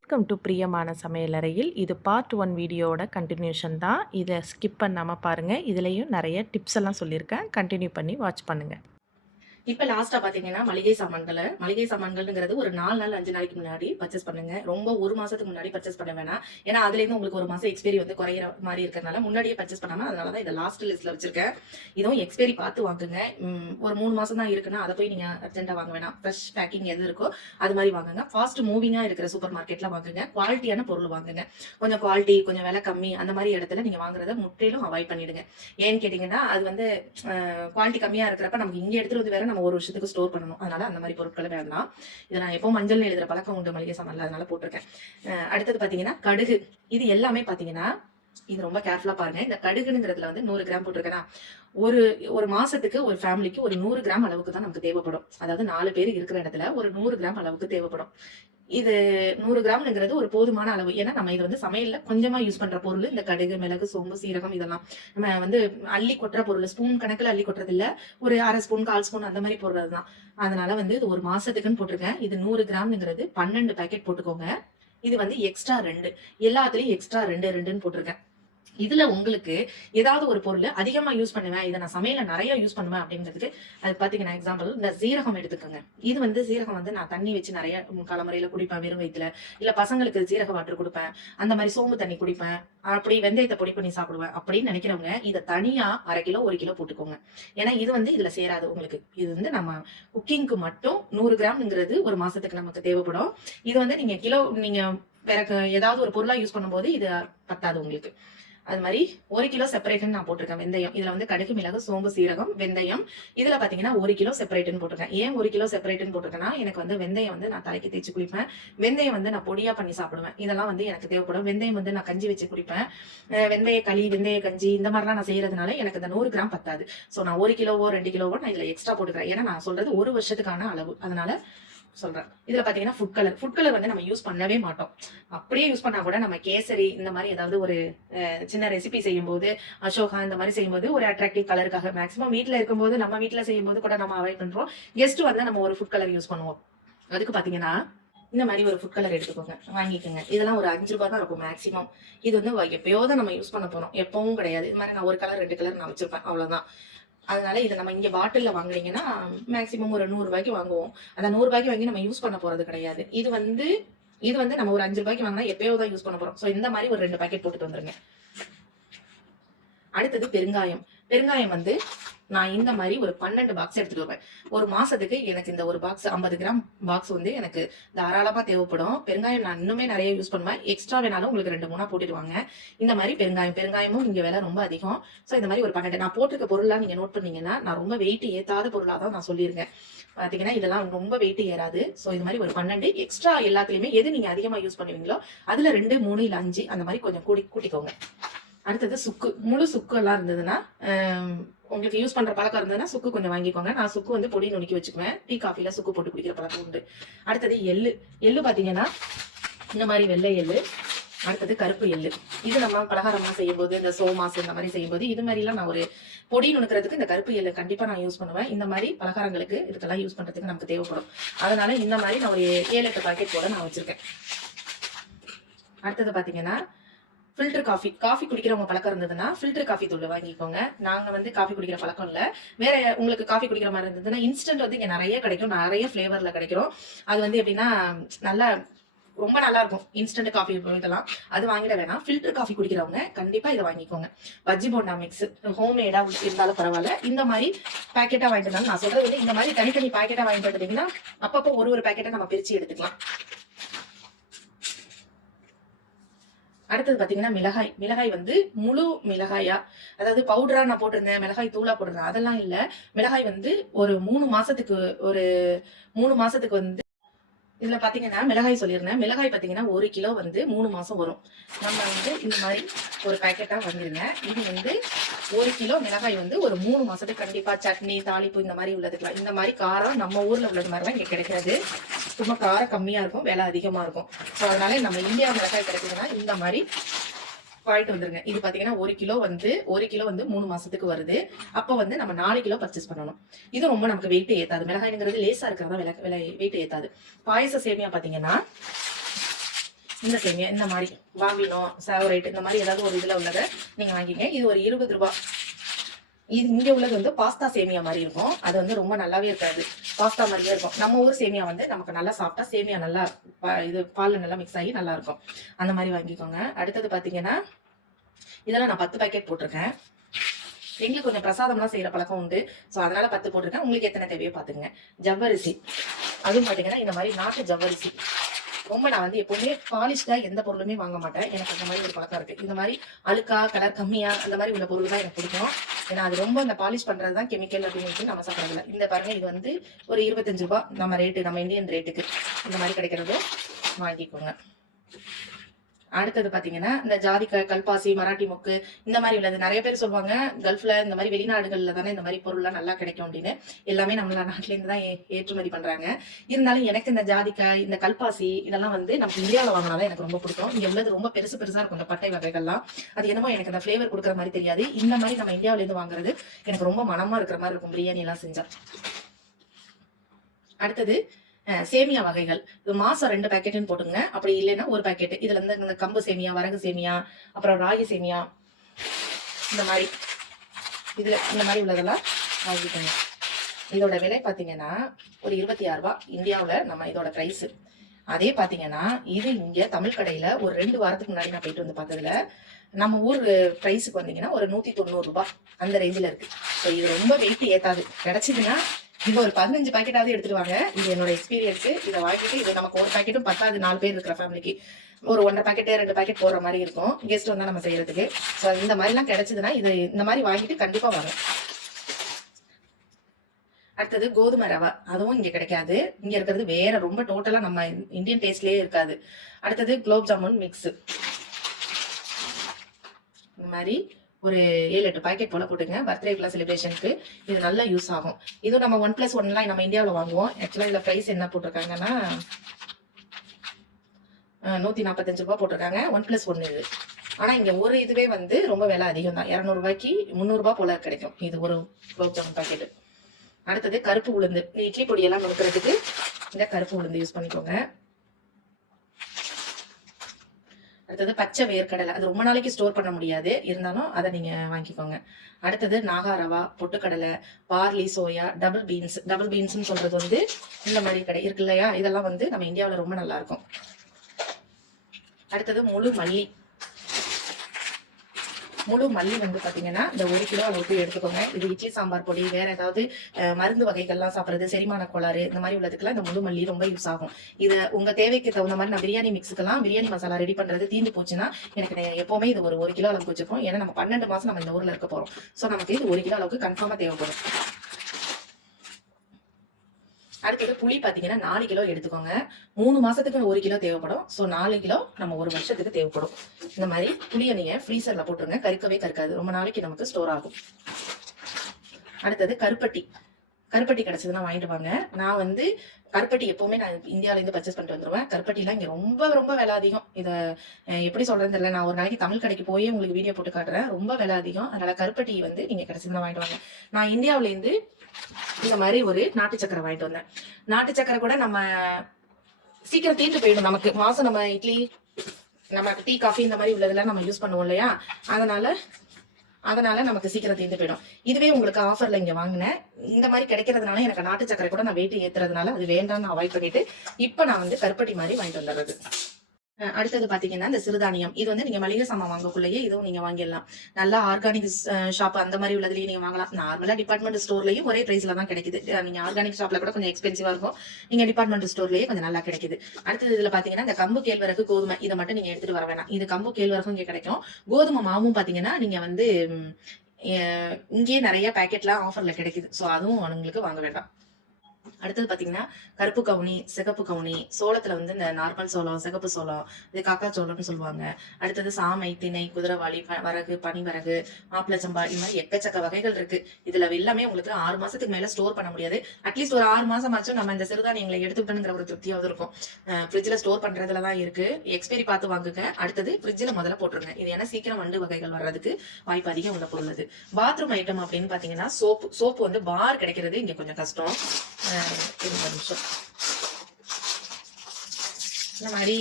Welcome to பிரியமான சமையலறையில். இது பார்ட் ஒன் வீடியோவோட கண்டினியூஷன் தான். இதை ஸ்கிப் பண்ணாமல் பாருங்கள் இதுலேயும் நிறைய டிப்ஸ் எல்லாம் சொல்லியிருக்கேன். கண்டினியூ பண்ணி வாட்ச் பண்ணுங்கள் இப்ப லாஸ்டா பாத்தீங்கன்னா மளிகை சாமான்களை. மளிகை சாமான்கள்ங்கிறது ஒரு நாலு நாள் அஞ்சு நாளைக்கு முன்னாடி பர்ச்சேஸ் பண்ணுங்க. ரொம்ப ஒரு மாசத்துக்கு முன்னாடி பர்ச்சேஸ் பண்ண வேணாம். ஏன்னா அதுல இருந்து உங்களுக்கு ஒரு மாசம் எக்ஸ்பைரி வந்து குறையிற மாதிரி இருக்கிறதுனால முன்னாடியே பர்ச்சேஸ் பண்ணாம அதனாலதான் இதை லாஸ்ட் லிஸ்ட்ல வச்சிருக்கேன். இதுவும் எக்ஸ்பைரி பார்த்து வாங்குங்க. ஒரு மூணு மாசம் தான் இருக்குன்னா அதை போய் நீங்க அர்ஜென்ட்டா வாங்க வேணாம். ஃப்ரெஷ் பேக்கிங் எது இருக்கோ அது மாதிரி வாங்குங்க. ஃபாஸ்ட் மூவிங்கா இருக்கிற சூப்பர் மார்க்கெட்ல வாங்குங்க குவாலிட்டியான பொருள் வாங்குங்க. கொஞ்சம் குவாலிட்டி கொஞ்சம் விலை கம்மி அந்த மாதிரி இடத்துல நீங்க வாங்குறத முற்றிலும் அவாய்ட் பண்ணிடுங்க. ஏன்னு கேட்டீங்கன்னா அது வந்து குவாலிட்டி கம்மியா இருக்கிறப்ப நமக்கு இங்க எடுத்துட்டு வந்து வேற நம்ம ஒரு வருஷத்துக்கு ஸ்டோர் பண்ணணும். அதனால அந்த மாதிரி பொருட்களை வேண்டாம். இதை நான் எப்போ மஞ்சள் எழுதுற பழக்கம் உண்டு. மளிகை சாமான்ல அதனால போட்டிருக்கேன். அடுத்தது பாத்தீங்கன்னா கடுகு. இது எல்லாமே பாத்தீங்கன்னா இது ரொம்ப கேர்ஃபுல்லா பாருங்க. இந்த கடுகுங்கிறதுல வந்து நூறு கிராம் போட்டிருக்கேன்னா ஒரு ஒரு மாசத்துக்கு ஒரு ஃபேமிலிக்கு ஒரு நூறு கிராம் அளவுக்கு தான் நமக்கு தேவைப்படும். அதாவது நாலு பேர் இருக்கிற இடத்துல ஒரு நூறு கிராம் அளவுக்கு தேவைப்படும். இது நூறு கிராம்ங்கிறது ஒரு போதுமான அளவு. ஏன்னா நம்ம இது வந்து சமையல்ல கொஞ்சமா யூஸ் பண்ற பொருள் இந்த கடுகு மிளகு சோம்பு சீரகம் இதெல்லாம். நம்ம வந்து அள்ளி கொட்டுற பொருள் ஸ்பூன் கணக்குல அள்ளி கொட்டுறது இல்ல ஒரு அரை ஸ்பூன் கால் ஸ்பூன் அந்த மாதிரி போடுறது தான் அதனால வந்து இது ஒரு மாசத்துக்குன்னு போட்டிருக்கேன். இது நூறு கிராம்ங்கிறது பன்னெண்டு பேக்கெட் போட்டுக்கோங்க. இது வந்து எக்ஸ்ட்ரா ரெண்டு. எல்லாத்துலயும் எக்ஸ்ட்ரா ரெண்டு ரெண்டுன்னு போட்டிருக்கேன். இதுல உங்களுக்கு ஏதாவது ஒரு பொருள் அதிகமா யூஸ் பண்ணுவேன் இதை நான் சமையல நிறைய யூஸ் பண்ணுவேன் அப்படிங்கிறதுக்கு அது பாத்தீங்கன்னா எக்ஸாம்பிள் இந்த சீரகம் எடுத்துக்கோங்க. இது வந்து சீரகம் வந்து நான் தண்ணி வச்சு நிறைய கலமுறையில குடிப்பேன் வெறும் வயிற்றுல இல்ல பசங்களுக்கு சீரக வாட்டர் கொடுப்பேன் அந்த மாதிரி சோம்பு தண்ணி குடிப்பேன் அப்படி வெந்தயத்தை பொடி பண்ணி சாப்பிடுவேன் அப்படின்னு நினைக்கிறவங்க இதை தனியா அரை கிலோ ஒரு கிலோ போட்டுக்கோங்க. ஏன்னா இது வந்து இதுல சேராது உங்களுக்கு. இது வந்து நம்ம குக்கிங்க்கு மட்டும் நூறு கிராம்ங்கிறது ஒரு மாசத்துக்கு நமக்கு தேவைப்படும். இது வந்து நீங்க கிலோ நீங்க வேற ஏதாவது ஒரு பொருளா யூஸ் பண்ணும்போது இது பத்தாது உங்களுக்கு. அது மாதிரி ஒரு கிலோ செப்பரேட்னு நான் போட்டிருக்கேன் வெந்தயம். இதுல வந்து கடுகு மிளகு சோம்பு சீரகம் வெந்தயம். இதுல பாத்தீங்கன்னா ஒரு கிலோ செப்பரேட்னு போட்டிருக்கேன். ஏன் ஒரு கிலோ செப்பரேட்னு போட்டிருக்கேன்னா எனக்கு வந்து வெந்தயம் வந்து நான் தலைக்கு தேய்ச்சி குளிப்பேன். வெந்தயம் வந்து நான் பொடியா பண்ணி சாப்பிடுவேன். இதெல்லாம் வந்து எனக்கு தேவைப்படும். வெந்தயம் வந்து நான் கஞ்சி வச்சு குடிப்பேன். வெந்தய களி வெந்தய கஞ்சி இந்த மாதிரிலாம் நான் செய்யறதுனால எனக்கு இந்த நூறு கிராம் பத்தாது. சோ நான் ஒரு கிலோவோ ரெண்டு கிலோவோ நான் இதுல எக்ஸ்ட்ரா போட்டுக்கிறேன். ஏன்னா நான் சொல்றது ஒரு வருஷத்துக்கான அளவு. அதனால சொல்றேன். இதுல பாத்தீங்கன்னா ஃபுட் கலர் ஃபுட் கலர் வந்து நம்ம யூஸ் பண்ணவே மாட்டோம். அப்படியே யூஸ் பண்ணா கூட நம்ம கேசரி இந்த மாதிரி ஏதாவது ஒரு சின்ன ரெசிபி செய்யும் போது அசோகா இந்த மாதிரி செய்யும்போது ஒரு அட்ராக்டிவ் கலருக்காக மேக்ஸிமம் வீட்டுல இருக்கும்போது நம்ம வீட்ல செய்யும்போது கூட நம்ம அவாய்ட் பண்றோம். கெஸ்ட் வந்து நம்ம ஒரு ஃபுட் கலர் யூஸ் பண்ணுவோம். அதுக்கு பாத்தீங்கன்னா இந்த மாதிரி ஒரு ஃபுட் கலர் எடுத்துக்கோங்க. வாங்கிக்கோங்க. இதெல்லாம் ஒரு அஞ்சு ரூபாய் தான் இருக்கும் மேக்ஸிமம் இது வந்து எப்பயோ தான் நம்ம யூஸ் பண்ண போறோம். எப்பவும் கிடையாது. இது மாதிரி நான் ஒரு கலர் ரெண்டு கலர் நான் வச்சிருப்பேன். அவ்வளவுதான். அதனால இதை நம்ம இங்கே பாட்டிலில் வாங்குறீங்கன்னா மேக்ஸிமம் ஒரு நூறு ரூபாய்க்கு வாங்குவோம். அந்த நூறுரூபாய்க்கு வாங்கி நம்ம யூஸ் பண்ண போகிறது கிடையாது. இது வந்து இது வந்து நம்ம ஒரு அஞ்சு ரூபாய்க்கு வாங்கினா எப்பயோ தான் யூஸ் பண்ண போகிறோம் ஸோ இந்த மாதிரி ஒரு ரெண்டு பாக்கெட் போட்டுட்டு வந்துருங்க. அடுத்தது பெருங்காயம். பெருங்காயம் வந்து நான் இந்த மாதிரி ஒரு பன்னெண்டு பாக்ஸ் எடுத்துட்டு வருவேன். ஒரு மாசத்துக்கு எனக்கு இந்த ஒரு பாக்ஸ் ஐம்பது கிராம் பாக்ஸ் வந்து எனக்கு தாராளமா தேவைப்படும். பெருங்காயம் நான் இன்னுமே நிறைய யூஸ் பண்ணுவேன். எக்ஸ்ட்ரா வேணாலும் உங்களுக்கு ரெண்டு மூணா போட்டுடுவாங்க இந்த மாதிரி பெருங்காயம் பெருங்காயமும் இங்க விலை ரொம்ப அதிகம். ஸோ இந்த மாதிரி ஒரு பன்னெண்டு நான் போட்டிருக்க பொருள்லாம் நீங்க நோட் பண்ணீங்கன்னா நான் ரொம்ப வெயிட் ஏத்தாத பொருளாக தான் நான் சொல்லியிருக்கேன். பாத்தீங்கன்னா இதெல்லாம் ரொம்ப வெயிட் ஏறாது. ஸோ இது மாதிரி ஒரு பன்னெண்டு எக்ஸ்ட்ரா எல்லாத்துலயுமே எது நீங்க அதிகமா யூஸ் பண்ணுவீங்களோ அதுல ரெண்டு மூணு இல்ல அஞ்சு அந்த மாதிரி கொஞ்சம் கூடி கூட்டிக்கோங்க. அடுத்தது சுக்கு. முழு சுக்கு எல்லாம் இருந்ததுன்னா உங்களுக்கு யூஸ் பண்ற பழக்கம் இருந்ததுன்னா சுக்கு கொஞ்சம் வாங்கிக்கோங்க. நான் சுக்கு வந்து பொடி நுணுக்கி வச்சுக்குவேன். டீ காஃபில சுக்கு போட்டு குடிக்கிற பழக்கம் உண்டு. அடுத்தது எள்ளு. எள்ளு பாத்தீங்கன்னா இந்த மாதிரி வெள்ளை எள்ளு அடுத்தது கருப்பு எள்ளு. இது நம்ம பலகாரம்லாம் செய்யும்போது இந்த சோமாஸ் இந்த மாதிரி செய்யும்போது இது மாதிரிலாம் நான் ஒரு பொடி நுணுக்கிறதுக்கு இந்த கருப்பு எள்ளு கண்டிப்பாக நான் யூஸ் பண்ணுவேன். இந்த மாதிரி பலகாரங்களுக்கு இதுக்கெல்லாம் யூஸ் பண்ணுறதுக்கு நமக்கு தேவைப்படும். அதனால இந்த மாதிரி நான் ஒரு ஏழு எட்டு பாக்கெட் போல நான் வச்சுருக்கேன். அடுத்தது பார்த்தீங்கன்னா ஃபில்டர் காஃபி காஃபி குடிக்கிறவங்க பழக்கம் இருந்ததுன்னா ஃபில்டர் காஃபி தூள் வாங்கிக்கோங்க. நாங்க வந்து காஃபி குடிக்கிற பழக்கம் இல்ல. வேற உங்களுக்கு காஃபி குடிக்கிற மாதிரி இருந்ததுன்னா இன்ஸ்டன்ட் வந்து இங்க நிறைய கிடைக்கும். நிறைய ஃபிளேவர்ல கிடைக்கும் அது வந்து எப்படின்னா நல்லா ரொம்ப நல்லா இருக்கும். இன்ஸ்டன்ட் காஃபி இதெல்லாம். அது வாங்கிட வேணாம். ஃபில்டர் காஃபி குடிக்கிறவங்க கண்டிப்பா இதை வாங்கிக்கோங்க. பஜ்ஜி போண்டா மிக்ஸ் ஹோம் மேடா இருந்தாலும் பரவாயில்ல. இந்த மாதிரி பாக்கெட்டா வாங்கிட்டு நான் சொல்றது வந்து இந்த மாதிரி தனித்தனி பாக்கெட்டா வாங்கிட்டு வந்துட்டீங்கன்னா அப்பப்போ ஒரு ஒரு பாக்கெட்டை நம்ம பிரிச்சு எடுத்துக்கலாம். அடுத்தது பாத்தீங்கன்னா மிளகாய் மிளகாய் வந்து முழு மிளகாயா அதாவது பவுடரா நான் போட்டிருந்தேன் மிளகாய் தூளா போட்டிருந்தேன் அதெல்லாம் இல்ல. மிளகாய் வந்து ஒரு மூணு மாசத்துக்கு ஒரு மூணு மாசத்துக்கு வந்து இதுல பாத்தீங்கன்னா மிளகாய் சொல்லியிருந்தேன். மிளகாய் பாத்தீங்கன்னா ஒரு கிலோ வந்து மூணு மாசம் வரும். நம்ம வந்து இந்த மாதிரி ஒரு பேக்கெட்டா வந்துருங்க இது வந்து ஒரு கிலோ மிளகாய் வந்து ஒரு மூணு மாசத்துக்கு கண்டிப்பா சட்னி தாளிப்பு இந்த மாதிரி உள்ளதுக்கலாம். இந்த மாதிரி காரம் நம்ம ஊர்ல உள்ளது மாதிரி தான் இங்க கிடைக்காது சும்மா காரம் கம்மியா இருக்கும் விலை அதிகமா இருக்கும். ஸோ அதனால நம்ம இந்தியா மிளகாய் கிடைக்குதுன்னா இந்த மாதிரி வாங்கிட்டு வந்துருங்க. இது பாத்தீங்கன்னா ஒரு கிலோ வந்து ஒரு கிலோ வந்து மூணு மாசத்துக்கு வருது. அப்போ வந்து நம்ம நாலு கிலோ பர்ச்சேஸ் பண்ணணும். இது ரொம்ப நமக்கு வெயிட் ஏத்தாது. மிளகாய்ங்கிறது லேசா இருக்கிறதா விலை விலை வெயிட் ஏத்தாது. பாயச சேமியா பாத்தீங்கன்னா இந்த சேமியா இந்த மாதிரி பாபினோ சேவரைட் இந்த மாதிரி ஏதாவது ஒரு இதுல உள்ளதை நீங்க வாங்கிங்க இது ஒரு இருபது ரூபாய் இது இங்க உள்ளது வந்து பாஸ்தா சேமியா மாதிரி இருக்கும். அது வந்து ரொம்ப நல்லாவே இருக்காது. பாஸ்தா மாதிரியே இருக்கும். நம்ம ஊர் சேமியா வந்து நமக்கு நல்லா சாப்பிட்டா சேமியா நல்லா பா- இது பால் நல்லா மிக்ஸ் ஆகி நல்லா இருக்கும். அந்த மாதிரி வாங்கிக்கோங்க. அடுத்தது பாத்தீங்கன்னா இதெல்லாம் நான் பத்து பாக்கெட் போட்டிருக்கேன். எங்களுக்கு கொஞ்சம் பிரசாதம்லாம் செய்யற பழக்கம் உண்டு. ஸோ அதனால பத்து போட்டிருக்கேன். உங்களுக்கு எத்தனை தேவையோ பாத்துங்க ஜவ்வரிசி. அதுவும் பாத்தீங்கன்னா இந்த மாதிரி நாட்டு ஜவ்வரிசி. ரொம்ப நான் வந்து எப்பவுமே பாலிஷ்டா எந்த பொருளுமே வாங்க மாட்டேன். எனக்கு அந்த மாதிரி ஒரு பழக்கம் இருக்கு. இந்த மாதிரி அழுக்கா கலர் கம்மியா அந்த மாதிரி உள்ள பொருள் தான் எனக்கு பிடிக்கும். ஏன்னா அது ரொம்ப அந்த பாலிஷ் பண்றது தான் கெமிக்கல் அப்படின்னு நம்ம சாப்பிடறதில்ல. இந்த பாருங்க இது வந்து ஒரு இருபத்தஞ்சு ரூபாய் நம்ம ரேட்டு நம்ம இந்தியன் ரேட்டுக்கு இந்த மாதிரி கிடைக்கிறது வாங்கிக்கோங்க. அடுத்தது பாத்தீங்கன்னா இந்த ஜாதிக்காய் கல்பாசி மராட்டி மொக்கு இந்த மாதிரி உள்ளது. நிறைய பேர் சொல்லுவாங்க கல்ஃப்ல இந்த மாதிரி வெளிநாடுகள்ல தானே இந்த மாதிரி பொருள்லாம் நல்லா கிடைக்கும் அப்படின்னு. எல்லாமே நம்ம நாட்டிலேருந்து தான் ஏ- ஏற்றுமதி பண்றாங்க. இருந்தாலும் எனக்கு இந்த ஜாதிக்காய் இந்த கல்பாசி இதெல்லாம் வந்து நம்ம இந்தியாவில் வாங்கினாதான் எனக்கு ரொம்ப பிடிக்கும். இங்க உள்ளது ரொம்ப பெருசு பெருசா இருக்கும் இந்த பட்டை வகைகள்லாம். அது என்னமோ எனக்கு அந்த ஃபிளேவர் கொடுக்குற மாதிரி தெரியாது. இந்த மாதிரி நம்ம இந்தியாவில இருந்து வாங்குறது எனக்கு ரொம்ப மனமா இருக்கிற மாதிரி இருக்கும். பிரியாணி எல்லாம் செஞ்சா. அடுத்தது சேமியா வகைகள். இது மாசம் ரெண்டு பேக்கெட்னு போட்டுங்க அப்படி இல்லைன்னா ஒரு பேக்கெட் இதுல இருந்து இந்த கம்பு சேமியா வரகு சேமியா அப்புறம் ராகி சேமியா இந்த மாதிரி. இதுல இந்த மாதிரி உள்ளதெல்லாம் வாங்கிக்கோங்க. இதோட விலை பாத்தீங்கன்னா ஒரு இருபத்தி ஆறு ரூபா. இந்தியாவுல நம்ம இதோட பிரைஸ் அதே பாத்தீங்கன்னா இது இங்க தமிழ் கடையில ஒரு ரெண்டு வாரத்துக்கு முன்னாடி நான் போயிட்டு வந்து பார்த்ததுல நம்ம ஊர் பிரைஸுக்கு வந்தீங்கன்னா ஒரு நூத்தி தொண்ணூறு ரூபாய் அந்த ரேஞ்சில இருக்கு. ஸோ இது ரொம்ப வெயிட் ஏத்தாது. கிடைச்சதுன்னா இது ஒரு பதினஞ்சு பாக்கெட்டாவது எடுத்துட்டு வாங்க. இது என்னோட எக்ஸ்பீரியன்ஸ் இதை வாங்கிட்டு இது நமக்கு ஒரு பாக்கெட்டும் பத்தாது நாலு பேர் இருக்கிற ஃபேமிலிக்கு ஒரு ஒன்றரை பாக்கெட்டு ரெண்டு பாக்கெட் போடுற மாதிரி இருக்கும். கெஸ்ட் வந்தா நம்ம செய்யறதுக்கு. ஸோ இந்த மாதிரிலாம் கிடைச்சதுன்னா இது இந்த மாதிரி வாங்கிட்டு கண்டிப்பா வாங்க. அடுத்தது கோதுமை ரவை. அதுவும் இங்கே கிடைக்காது. இங்கே இருக்கிறது வேற ரொம்ப டோட்டலாக நம்ம இந்தியன் டேஸ்ட்லேயே இருக்காது. அடுத்தது குலோப் ஜாமுன் மிக்ஸு இந்த மாதிரி ஒரு ஏழு எட்டு பாக்கெட் போல போட்டுங்க பர்த்டே செலிப்ரேஷனுக்கு இது நல்லா யூஸ் ஆகும். இதுவும் நம்ம ஒன் பிளஸ் ஒன்லாம் நம்ம இந்தியாவில் வாங்குவோம். ஆக்சுவலாக இதில் ப்ரைஸ் என்ன போட்டிருக்காங்கன்னா நூற்றி நாற்பத்தஞ்சு ரூபா போட்டிருக்காங்க. ஒன் பிளஸ் ஒன்று இது. ஆனால் இங்கே ஒரு இதுவே வந்து ரொம்ப விலை அதிகம் தான். இரநூறுபாய்க்கு முந்நூறுரூபா போல கிடைக்கும். இது ஒரு குலோப் ஜாமுன் பாக்கெட்டு அடுத்தது கருப்பு உளுந்து. இட்லி பொடியெல்லாம் நுணுக்கிறதுக்கு இந்த கருப்பு உளுந்து யூஸ் பண்ணிக்கோங்க. அடுத்தது பச்சை வேர்க்கடலை. அது ரொம்ப நாளைக்கு ஸ்டோர் பண்ண முடியாது. இருந்தாலும் அதை நீங்க வாங்கிக்கோங்க. அடுத்தது நாகா ரவா பொட்டுக்கடலை barley soya double beans double பீன்ஸ்னு சொல்றது வந்து இந்த மாதிரி கடை இருக்கு இல்லையா? இதெல்லாம் வந்து நம்ம இந்தியாவில் ரொம்ப நல்லா இருக்கும். அடுத்தது முழு மல்லி. முழு மல்லி வந்து பாத்தீங்கன்னா இந்த ஒரு கிலோ அளவுக்கு எடுத்துக்கோங்க. இது இட்லி சாம்பார் பொடி வேற ஏதாவது மருந்து வகைகள்லாம் சாப்பிட்றது செரிமான கோளாறு இந்த மாதிரி உள்ளதுக்கெல்லாம் இந்த முழு மல்லி ரொம்ப யூஸ் ஆகும். இதை உங்க தேவைக்கு தகுந்த மாதிரி நான் பிரியாணி மிக்ஸுக்கெல்லாம் பிரியாணி மசாலா ரெடி பண்றது தீந்து போச்சுன்னா எனக்கு எப்பவுமே இது ஒரு ஒரு கிலோ அளவுக்கு வச்சுப்போம் ஏன்னா நம்ம பன்னெண்டு மாசம் நம்ம இந்த ஊர்ல இருக்க போறோம். ஸோ நமக்கு இது ஒரு கிலோ அளவுக்கு கன்ஃபார்மா தேவைப்படும். அடுத்தது புளி பாத்தீங்கன்னா நாலு கிலோ எடுத்துக்கோங்க. மூணு மாசத்துக்கு ஒரு கிலோ தேவைப்படும். சோ நாலு கிலோ நம்ம ஒரு வருஷத்துக்கு தேவைப்படும். இந்த மாதிரி புளியை நீங்க ஃப்ரீசர்ல போட்டுருங்க. கருக்கவே கருக்காது. ரொம்ப நாளைக்கு நமக்கு ஸ்டோர் ஆகும். அடுத்தது கருப்பட்டி. கருப்பட்டி கிடைச்சதுன்னா வாங்கிட்டு வாங்க நான் வந்து கருப்பட்டி எப்பவுமே நான் இந்தியால இருந்து பர்ச்சேஸ் பண்ணிட்டு வந்துருவேன். கருப்பட்டிலாம் இங்க ரொம்ப ரொம்ப விலை அதிகம். இதை எப்படி சொல்றதுன்னு தெரியல. நான் ஒரு நாளைக்கு தமிழ் கடைக்கு போய் உங்களுக்கு வீடியோ போட்டு காட்டுறேன். ரொம்ப விலை அதிகம். அதனால கருப்பட்டி வந்து நீங்க கிடைச்சதுன்னா வாங்கிட்டு வாங்க நான் இந்தியாவுல இருந்து இந்த மாதிரி ஒரு நாட்டு சக்கரை வாங்கிட்டு வந்தேன். நாட்டு சக்கரை கூட நம்ம சீக்கிரம் தீர்ந்து போயிடும் நமக்கு. மாசம் நம்ம இட்லி நம்ம டீ காஃபி இந்த மாதிரி உள்ளதெல்லாம் நம்ம யூஸ் பண்ணுவோம் இல்லையா? அதனால அதனால நமக்கு சீக்கிரம் தீர்ந்து போயிடும். இதுவே உங்களுக்கு ஆஃபர்ல இங்க வாங்கினேன். இந்த மாதிரி கிடைக்கிறதுனால எனக்கு நாட்டு சக்கரை கூட நான் வெயிட் ஏத்துறதுனால அது வேண்டாம்னு அவாய்ட் பண்ணிட்டு இப்ப நான் வந்து கருப்பட்டி மாதிரி வாங்கிட்டு வந்துடுறது. அடுத்தது பாத்தீங்கன்னா இந்த சிறுதானியம். இது வந்து நீங்க மளிகை சாமான் வாங்கக்குள்ளேயே இதுவும் நீங்க வாங்கிடலாம். நல்லா ஆர்கானிக் ஷாப் அந்த மாதிரி உள்ளதுலயே நீங்க வாங்கலாம். நார்மலா டிபார்ட்மெண்ட் ஸ்டோர்லயும் ஒரே பிரைஸ்ல தான் கிடைக்குது. நீங்க ஆர்கானிக் ஷாப்ல கூட கொஞ்சம் எக்ஸ்பென்சிவா இருக்கும். நீங்க டிபார்ட்மெண்ட் ஸ்டோர்லயே கொஞ்சம் நல்லா கிடைக்குது. அடுத்தது இதுல பாத்தீங்கன்னா இந்த கம்பு கேழ்வரகு கோதுமை இதை மட்டும் நீங்க எடுத்துட்டு வர வேணாம். இது கம்பு கேழ்வரகும் இங்க கிடைக்கும். கோதுமை மாவும் பாத்தீங்கன்னா நீங்க வந்து இங்கேயே நிறைய பேக்கெட்லாம் ஆஃபர்ல கிடைக்குது. ஸோ அதுவும் உங்களுக்கு வாங்க வேண்டாம். அடுத்தது பார்த்தீங்கன்னா கருப்பு கவுனி சிகப்பு கவுனி சோளத்தில் வந்து இந்த நார்மல் சோளம் சிகப்பு சோளம் இது காக்கா சோளம்னு சொல்லுவாங்க. அடுத்தது சாமை திணை குதிரைவாளி ப- வரகு பனிவரகு மாப்பிளச்சம்பா இது மாதிரி எக்கச்சக்க வகைகள் இருக்கு. இதுல எல்லாமே உங்களுக்கு ஆறு மாசத்துக்கு மேல ஸ்டோர் பண்ண முடியாது. அட்லீஸ்ட் ஒரு ஆறு மாசமாச்சும் நம்ம இந்த சிறுதானியங்களை எடுத்துக்கிட்டோங்கிற ஒரு திருப்தியாவது இருக்கும். ஃப்ரிட்ஜில் ஸ்டோர் பண்றதுல தான் இருக்கு. எக்ஸ்பைரி பார்த்து வாங்குங்க. அடுத்தது ஃப்ரிட்ஜில் முதல்ல போட்டுருங்க. இது ஏன்னா சீக்கிரம் வண்டு வகைகள் வர்றதுக்கு வாய்ப்பு அதிகம் உள்ள பொருள் பாத்ரூம் ஐட்டம் அப்படின்னு பாத்தீங்கன்னா சோப்பு சோப்பு வந்து பார் கிடைக்கிறது இங்க கொஞ்சம் கஷ்டம். நிமிஷம் இந்த மாதிரி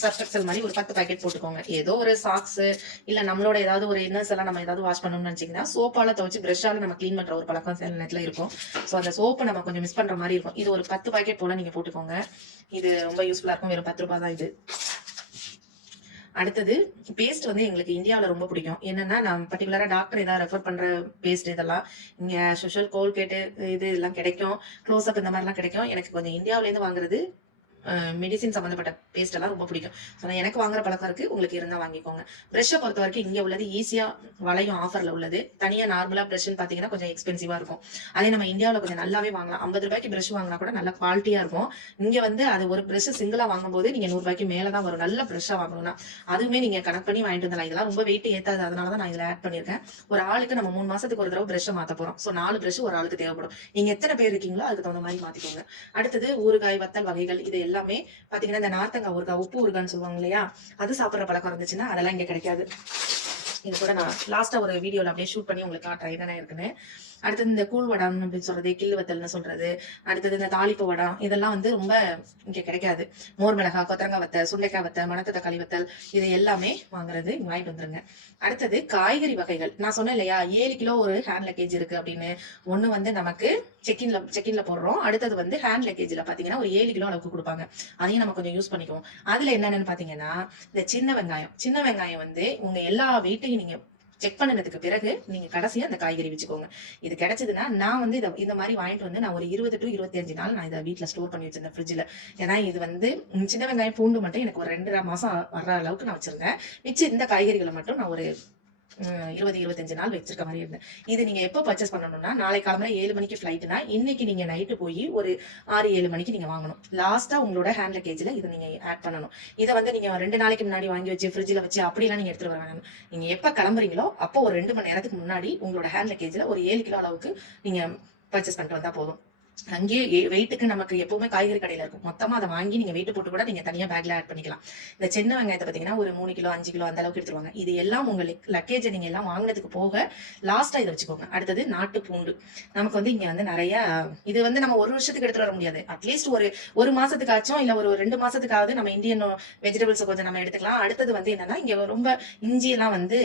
சர்ஃபெக்சல் மாதிரி ஒரு பத்து பாக்கெட் போட்டுக்கோங்க. ஏதோ ஒரு சாக்ஸ் இல்ல நம்மளோட ஏதாவது ஒரு இன்னர்ஸ் எல்லாம் நம்ம ஏதாவது வாஷ் பண்ணணும்னு நினைச்சீங்கன்னா சோப்பால துவச்சு பிரஷ்ஷால நம்ம க்ளீன் பண்ற ஒரு பழக்கம் சில நேரத்துல இருக்கும். ஸோ அந்த சோப்பு நம்ம கொஞ்சம் மிஸ் பண்ற மாதிரி இருக்கும். இது ஒரு பத்து பாக்கெட் போல நீங்க போட்டுக்கோங்க. இது ரொம்ப யூஸ்ஃபுல்லா இருக்கும். வெறும் பத்து ரூபாய் தான் இது. அடுத்தது பேஸ்ட் வந்து எங்களுக்கு இந்தியாவில் ரொம்ப பிடிக்கும். என்னன்னா நான் பர்டிகுலரா டாக்டர் ஏதாவது ரெஃபர் பண்ற பேஸ்ட் இதெல்லாம் இங்க சொஷல் கோல்கேட்டு இது எல்லாம் கிடைக்கும். க்ளோஸ் அப் இந்த மாதிரிலாம் கிடைக்கும். எனக்கு கொஞ்சம் இந்தியாவிலேருந்து வாங்குறது மெடிசின் சம்மந்தப்பட்ட பேஸ்ட் எல்லாம் ரொம்ப பிடிக்கும். ஸோ எனக்கு வாங்குற பழக்கம் இருக்கு. உங்களுக்கு இருந்தா வாங்கிக்கோங்க. ப்ரெஷ்ஷை பொறுத்த வரைக்கும் இங்க உள்ளது ஈஸியா வளையும் ஆஃபர்ல உள்ளது. தனியா நார்மலா ப்ரெஷ்னு பாத்தீங்கன்னா கொஞ்சம் எக்ஸ்பென்சிவா இருக்கும். அதே நம்ம இந்தியாவில் கொஞ்சம் நல்லாவே வாங்கலாம். ஐம்பது ரூபாய்க்கு ப்ரஷ் வாங்கினா கூட நல்ல குவாலிட்டியா இருக்கும். இங்க வந்து அது ஒரு ப்ரெஷ் சிங்கிளா வாங்கும்போது நீங்க நூறு ரூபாய்க்கு தான் வரும். நல்ல ப்ரெஷ்ஷா வாங்கணும்னா. அதுவுமே நீங்க கனெக்ட் பண்ணி வாங்கிட்டு இருந்தாலும் இதெல்லாம் ரொம்ப வெயிட் ஏத்தாது. அதனால தான் நான் இதுல ஆட் பண்ணிருக்கேன் ஒரு ஆளுக்கு நம்ம மூணு மாசத்துக்கு ஒரு தடவை ப்ரெஷ்ஷை மாத்த போறோம். ஸோ நாலு ப்ரெஷ் ஒரு ஆளுக்கு தேவைப்படும். நீங்க எத்தனை பேர் இருக்கீங்களோ அதுக்கு தகுந்த மாதிரி மாத்திக்கோங்க. அடுத்தது ஊறுகாய் வத்தல் வகைகள் இது எல்லாமே பாத்தீங்கன்னா இந்த நார்த்தங்காய் ஊருக்கா உப்பு ஊறுகான்னு சொல்லுவாங்க இல்லையா? அது சாப்பிடுற பழக்கம் இருந்துச்சுன்னா அதெல்லாம் இங்க கிடைக்காது. இது கூட நான் லாஸ்டா ஒரு வீடியோல அப்படியே ஷூட் பண்ணி உங்களுக்கு காட்டுறேன். என்னென்ன இருக்குன்னு. அடுத்தது இந்த கூழ் வடம் அப்படின்னு சொல்றது கிள்ளு வத்தல்னு சொல்றது அடுத்தது இந்த தாளிப்பு வடம் இதெல்லாம் வந்து ரொம்ப இங்க கிடைக்காது. மோர் மிளகா கொத்தரங்காய் வத்தல் சுண்டைக்காய் வத்தல் மணத்த தக்காளி வத்தல் இது எல்லாமே வாங்குறது வாங்கிட்டு வந்துருங்க. அடுத்தது காய்கறி வகைகள். நான் சொன்னேன் இல்லையா ஏழு கிலோ ஒரு ஹேண்ட் லக்கேஜ் இருக்கு அப்படின்னு. ஒண்ணு வந்து நமக்கு செக்கின்ல செக்கின்ல போடுறோம். அடுத்தது வந்து ஹேண்ட் லக்கேஜ்ல பாத்தீங்கன்னா ஒரு ஏழு கிலோ அளவுக்கு கொடுப்பாங்க. அதையும் நம்ம கொஞ்சம் யூஸ் பண்ணிக்குவோம். அதுல என்னென்னு பாத்தீங்கன்னா இந்த சின்ன வெங்காயம். சின்ன வெங்காயம் வந்து உங்க எல்லா வீட்டையும் நீங்க செக் பண்ணதுக்கு பிறகு நீங்க கடைசியா அந்த காய்கறி வச்சுக்கோங்க. இது கிடைச்சதுன்னா நான் வந்து இதை இந்த மாதிரி வாங்கிட்டு வந்து நான் ஒரு இருபது டு இருபத்தஞ்சு நாள் நான் இதை வீட்ல ஸ்டோர் பண்ணி வச்சிருந்தேன் ஃப்ரிட்ஜில் ஏன்னா இது வந்து சின்ன வெங்காயம் பூண்டு மட்டும் எனக்கு ஒரு ரெண்டரை மாசம் வர்ற அளவுக்கு நான் வச்சிருந்தேன். மிச்சம் இந்த காய்கறிகளை மட்டும் நான் ஒரு இருபது இருபத்தஞ்சு நாள் வச்சிருக்க மாதிரி இருந்தேன். இது நீங்க எப்போ பர்ச்சேஸ் பண்ணணும்னா நாளை காலம்பர ஏழு மணிக்கு ஃபிளைட்னா இன்னைக்கு நீங்க நைட்டு போய் ஒரு ஆறு ஏழு மணிக்கு நீங்க வாங்கணும். லாஸ்டா உங்களோட ஹேண்ட் லக்கேஜ்ல இதை நீங்க ஆட் பண்ணணும். இதை வந்து நீங்க ரெண்டு நாளைக்கு முன்னாடி வாங்கி வச்சு ஃப்ரிட்ஜில் வச்சு அப்படிலாம் நீங்க எடுத்துட்டு வர வேணாம். நீங்க எப்ப கிளம்புறீங்களோ அப்போ ஒரு ரெண்டு மணி நேரத்துக்கு முன்னாடி உங்களோட ஹேண்ட் லக்கேஜ்ல ஒரு ஏழு கிலோ அளவுக்கு நீங்க பர்ச்சேஸ் பண்ணிட்டு வந்தா போதும். அங்கேயே வெயிட்டுக்கு நமக்கு எப்பவுமே காய்கறி கடையில இருக்கும். மொத்தமா அதை வாங்கி நீங்க வெயிட் போட்டு கூட நீங்க தனியா பேக்ல ஆட் பண்ணிக்கலாம். இந்த சின்ன வெங்காயத்தை பாத்தீங்கன்னா ஒரு மூணு கிலோ அஞ்சு கிலோ அந்த அளவுக்கு எடுத்துருவாங்க. இது எல்லாம் உங்க லக்கேஜ் நீங்க எல்லாம் வாங்கினதுக்கு போக லாஸ்டா இதை வச்சுக்கோங்க. அடுத்தது நாட்டு பூண்டு நமக்கு வந்து இங்க வந்து நிறைய இது வந்து நம்ம ஒரு வருஷத்துக்கு எடுத்துட்டு வர முடியாது. அட்லீஸ்ட் ஒரு ஒரு மாசத்துக்காச்சும் இல்ல ஒரு ரெண்டு மாசத்துக்காவது நம்ம இந்தியன் வெஜிடபிள்ஸ் கொஞ்சம் நம்ம எடுத்துக்கலாம். அடுத்தது வந்து என்னன்னா இங்க ரொம்ப இஞ்சி எல்லாம் வந்து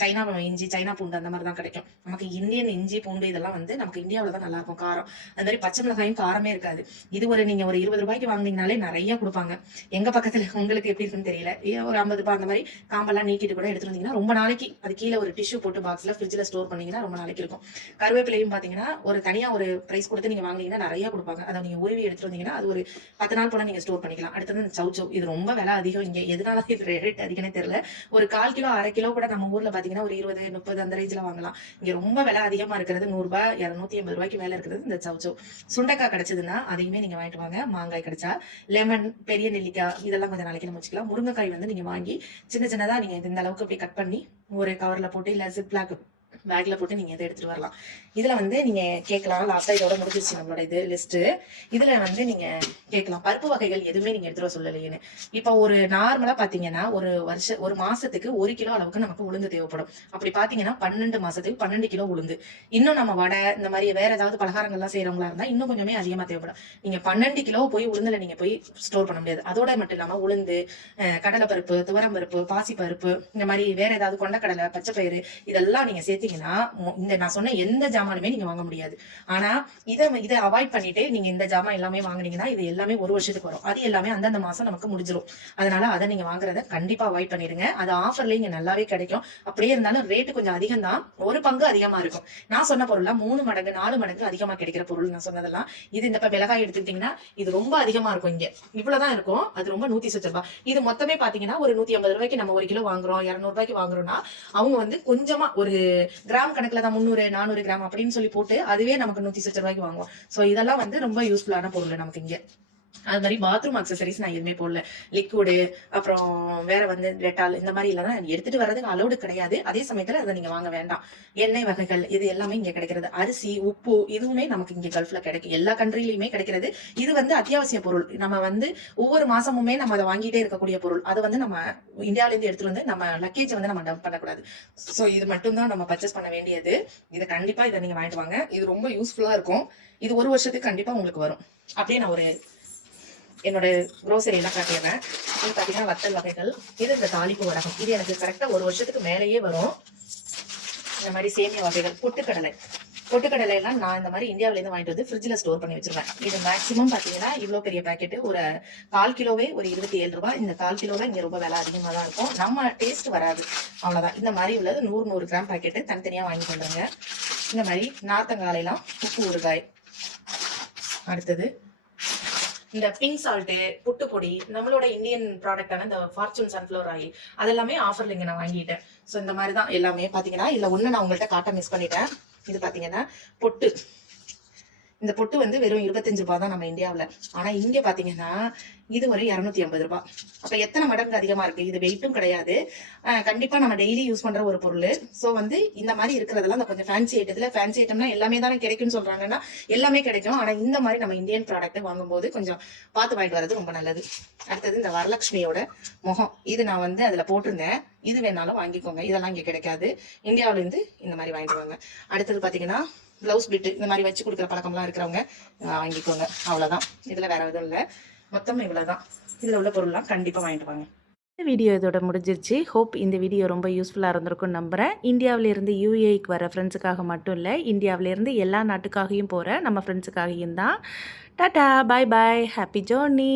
சைனா இஞ்சி சைனா பூண்டு அந்த மாதிரி தான் கிடைக்கும். நமக்கு இந்தியன் இஞ்சி பூண்டு இதெல்லாம் வந்து நமக்கு இந்தியாவில தான் நல்லா இருக்கும் காரம். அது மாதிரி பச்சை மிளகாயும் காரமே இருக்காது. இது ஒரு நீங்க ஒரு இருபது ரூபாய்க்கு வாங்கினீங்கனாலே நிறைய கொடுப்பாங்க. எங்க பக்கத்துல உங்களுக்கு எப்படி இருக்குன்னு தெரியல. ஏன் ஒரு ஐம்பது ரூபாய் அந்த மாதிரி காம்பெல்லாம் நீக்கிட்டு கூட எடுத்துட்டு வந்தீங்கன்னா ரொம்ப நாளைக்கு அது கீழே ஒரு டிஷ்யூ போட்டு பாக்ஸ்ல ஃப்ரிட்ஜ்ல ஸ்டோர் பண்ணீங்கன்னா ரொம்ப நாளைக்கு இருக்கும். கருவேப்பிலையும் பாத்தீங்கன்னா ஒரு தனியா ஒரு பிரைஸ் கொடுத்து நீங்க வாங்குனீங்கன்னா நிறைய கொடுப்பாங்க. அதை நீங்க உருவி எடுத்துட்டு வந்தீங்கன்னா அது ஒரு பத்து நாள் போல நீங்க ஸ்டோர் பண்ணிக்கலாம். அடுத்தது சவு சௌச்சௌ இது ரொம்ப விலை அதிகம். இங்க எதனால இது ரேட் அதிகம்னே தெரியல. ஒரு கால் கிலோ அரை கிலோ கூட நம்ம ஊர்ல பாத்தீங்கன்னா ஒரு இருபது முப்பது அந்த ரேஞ்சில் வாங்கலாம். இங்க ரொம்ப விலை அதிகமா இருக்கிறது நூறு ரூபாய் ஐம்பது எண்பது ரூபாய்க்கு மேல இருக்கிறது இந்த சௌச்சௌ சுண்டைக்காய் கிடைச்சதுன்னா அதையுமே நீங்க வாங்கிட்டு வாங்க. மாங்காய் கிடைச்சா லெமன் பெரிய நெல்லிக்காய் இதெல்லாம் கொஞ்சம் நாளைக்கு நம்ம வச்சுக்கலாம். முருங்கைக்காய் வந்து நீங்க வாங்கி சின்ன சின்னதா நீங்க இந்த அளவுக்கு அப்படியே கட் பண்ணி ஒரு கவர்ல போட்டு இல்ல ஜிப்லாக் பேக்ல போட்டு நீங்க இதை எடுத்துட்டு வரலாம். இதுல வந்து நீங்க கேட்கலாம். லாஸ்டா இதோட முடிஞ்சிருச்சு நம்மளோட இது லிஸ்ட் இதுல வந்து நீங்க கேட்கலாம். பருப்பு வகைகள் எதுவுமே நீங்க எடுத்துகிட்டு வர சொல்லலையேன்னு. இப்ப ஒரு நார்மலா பாத்தீங்கன்னா ஒரு வருஷ ஒரு மாசத்துக்கு ஒரு கிலோ அளவுக்கு நமக்கு உளுந்து தேவைப்படும். அப்படி பாத்தீங்கன்னா பன்னெண்டு மாசத்துக்கு பன்னெண்டு கிலோ உளுந்து. இன்னும் நம்ம வடை இந்த மாதிரி வேற ஏதாவது பலகாரங்கள்லாம் செய்யறவங்களா இருந்தா இன்னும் கொஞ்சமே அதிகமா தேவைப்படும். நீங்க பன்னெண்டு கிலோ போய் உளுந்துல நீங்க போய் ஸ்டோர் பண்ண முடியாது. அதோட மட்டும் இல்லாம உளுந்து அஹ், கடலைப்பருப்பு துவரம்பருப்பு பாசிப்பருப்பு இந்த மாதிரி வேற ஏதாவது கொண்டக்கடலை பச்சைப்பயிறு இதெல்லாம் நீங்க சேர்த்தீங்கன்னா மொ- இந்த நான் சொன்ன எந்த ஜாமானுமே நீங்க வாங்க முடியாது. ஆனா இதை இதை அவாய்ட் பண்ணிட்டு நீங்க இந்த ஜாமான் எல்லாமே வாங்குனீங்கன்னா இது எல்லாமே ஒரு வருஷத்துக்கு வரும். அது எல்லாமே அந்தந்த மாசம் நமக்கு முடிஞ்சிடும் அதனால அதை நீங்க வாங்குறத கண்டிப்பா அவாய்ட் பண்ணிடுங்க. அது ஆஃபர்ல இங்க நல்லாவே கிடைக்கும். அப்படியே இருந்தாலும் ரேட்டு கொஞ்சம் அதிகம் தான் ஒரு பங்கு அதிகமா இருக்கும். நான் சொன்ன பொருள்லாம் மூணு மடங்கு நாலு மடங்கு அதிகமா கிடைக்கிற பொருள் நான் சொன்னதெல்லாம் இது இந்த மிளகாய் எடுத்துக்கிட்டீங்கன்னா இது ரொம்ப அதிகமா இருக்கும் இங்க. இவ்வளவுதான் இருக்கும். அது ரொம்ப நூத்தி சொச்ச ரூபாய். இது மொத்தமே பாத்தீங்கன்னா ஒரு நூத்தி ஐம்பது ரூபாய்க்கு நம்ம ஒரு கிலோ வாங்குறோம் இருநூறு ரூபாய்க்கு வாங்குறோம்னா அவங்க வந்து கொஞ்சமா ஒரு கிராம் கணக்குல தான் முந்நூறு நானூறு கிராம் அப்படின்னு சொல்லி போட்டு அதுவே நமக்கு நூத்தி சொச்ச ரூபாய்க்கு வாங்குவோம். சோ இதெல்லாம் வந்து ரொம்ப யூஸ்ஃபுல்லான பொருள் நமக்கு இங்க. அது மாதிரி பாத்ரூம் அக்சசரிஸ் நான் எதுவுமே போடல. லிக்விடு அப்புறம் வேற வந்து டெட்டால் இந்த மாதிரி இல்லைன்னா எடுத்துட்டு வர்றதுக்கு அலௌடு கிடையாது. அதே சமயத்துல அதை நீங்க வாங்க வேண்டாம். எண்ணெய் வகைகள் இது எல்லாமே இங்க கிடைக்கிறது. அரிசி உப்பு இதுவுமே நமக்கு இங்க கல்ஃப்ல கிடைக்கும். எல்லா கண்ட்ரிலயுமே கிடைக்கிறது. இது வந்து அத்தியாவசிய பொருள். நம்ம வந்து ஒவ்வொரு மாசமுமே நம்ம அதை வாங்கிட்டே இருக்கக்கூடிய பொருள். அது வந்து நம்ம இந்தியாவில இருந்து எடுத்துட்டு வந்து நம்ம லக்கேஜ் வந்து நம்ம டம்ப் பண்ணக்கூடாது. ஸோ இது மட்டும்தான் நம்ம பர்ச்சேஸ் பண்ண வேண்டியது. இதை கண்டிப்பா இதை நீங்க வாங்கிட்டு வாங்க. இது ரொம்ப யூஸ்ஃபுல்லா இருக்கும். இது ஒரு வருஷத்துக்கு கண்டிப்பா உங்களுக்கு வரும். அப்படியே நான் ஒரு என்னோட க்ரோசரி எல்லாம் காட்டிடுறேன். இது பாத்தீங்கன்னா வத்தல் வகைகள். இது இந்த தாளிப்பு வடகம். இது எனக்கு கரெக்டா ஒரு வருஷத்துக்கு மேலேயே வரும். இந்த மாதிரி சேமியா வகைகள். பொட்டுக்கடலை. பொட்டுக்கடலை எல்லாம் நான் இந்த மாதிரி இந்தியாவில இருந்து வாங்கிட்டு வந்து ஃப்ரிட்ஜில் ஸ்டோர் பண்ணி வச்சிருவேன். இது மேக்ஸிமம் பாத்தீங்கன்னா இவ்வளோ பெரிய பாக்கெட் ஒரு கால் கிலோவே ஒரு இருபத்தி ஏழு ரூபாய். இந்த கால் கிலோல இங்க ரொம்ப விலை அதிகமா தான் இருக்கும். நம்ம டேஸ்ட் வராது. அவ்வளவுதான். இந்த மாதிரி உள்ளது நூறு நூறு கிராம் பாக்கெட்டு தனித்தனியா வாங்கி வந்துருங்க இந்த மாதிரி நார்த்தங்காலையெல்லாம் உப்பு ஊறுகாய் அடுத்தது இந்த பிங்க் சால்ட்டு புட்டு பொடி நம்மளோட இந்தியன் ப்ராடக்டான இந்த ஃபார்ச்சூன் சன்ஃப்ளவர் ஆயில் அதெல்லாமே ஆஃபர்ல இங்க நான் வாங்கிட்டேன். ஸோ இந்த மாதிரி தான் எல்லாமே பாத்தீங்கன்னா இதுல ஒண்ணு நான் உங்கள்கிட்ட காட்ட மிஸ் பண்ணிட்டேன். இது பாத்தீங்கன்னா பொட்டு. இந்த பொட்டு வந்து வெறும் இருபத்தஞ்சு ரூபாய் தான் நம்ம இந்தியாவில். ஆனால் இங்கே பார்த்தீங்கன்னா இது ஒரு இரநூத்தி ஐம்பது ரூபாய். அப்போ எத்தனை மடங்கு அதிகமாக இருக்குது இது வெயிட்டும் கிடையாது. கண்டிப்பாக நம்ம டெய்லி யூஸ் பண்ணுற ஒரு பொருள். ஸோ வந்து இந்த மாதிரி இருக்கிறதெல்லாம் இந்த கொஞ்சம் ஃபேன்சி ஐட்டத்தில் ஃபேன்சி ஐட்டம்னா எல்லாமே தானே கிடைக்கும்னு சொல்கிறாங்கன்னா எல்லாமே கிடைக்கும். ஆனால் இந்த மாதிரி நம்ம இந்தியன் ப்ராடக்ட் வாங்கும்போது கொஞ்சம் பார்த்து வாங்கிட்டு வர்றது ரொம்ப நல்லது. அடுத்தது இந்த வரலட்சுமியோட முகம். இது நான் வந்து அதில் போட்டிருந்தேன். இது வேணாலும் வாங்கிக்கோங்க. இதெல்லாம் இங்கே கிடைக்காது. இந்தியாவிலேருந்து இந்த மாதிரி வாங்கிட்டு வாங்க. அடுத்தது பார்த்தீங்கன்னா பிளவுஸ் பிட்டு இந்த மாதிரி வச்சு கொடுக்குற பழக்கம்லாம் இருக்கிறவங்க வாங்கிக்கோங்க. அவ்வளோதான் இதில் வேற எதுவும் இல்லை. மொத்தம் இவ்வளவுதான். இதில் உள்ள பொருள்லாம் கண்டிப்பாக வாங்கிட்டு வாங்க. இந்த வீடியோ இதோட முடிஞ்சிருச்சு. ஹோப் இந்த வீடியோ ரொம்ப யூஸ்ஃபுல்லாக இருந்திருக்கும்னு நம்புகிறேன் இந்தியாவிலேருந்து யூஏக்கு வர ஃப்ரெண்ட்ஸுக்காக மட்டும் இல்லை இந்தியாவிலேருந்து எல்லா நாட்டுக்காகவும் போகிற நம்ம ஃப்ரெண்ட்ஸுக்காகவும் தான். Tata bye bye happy journey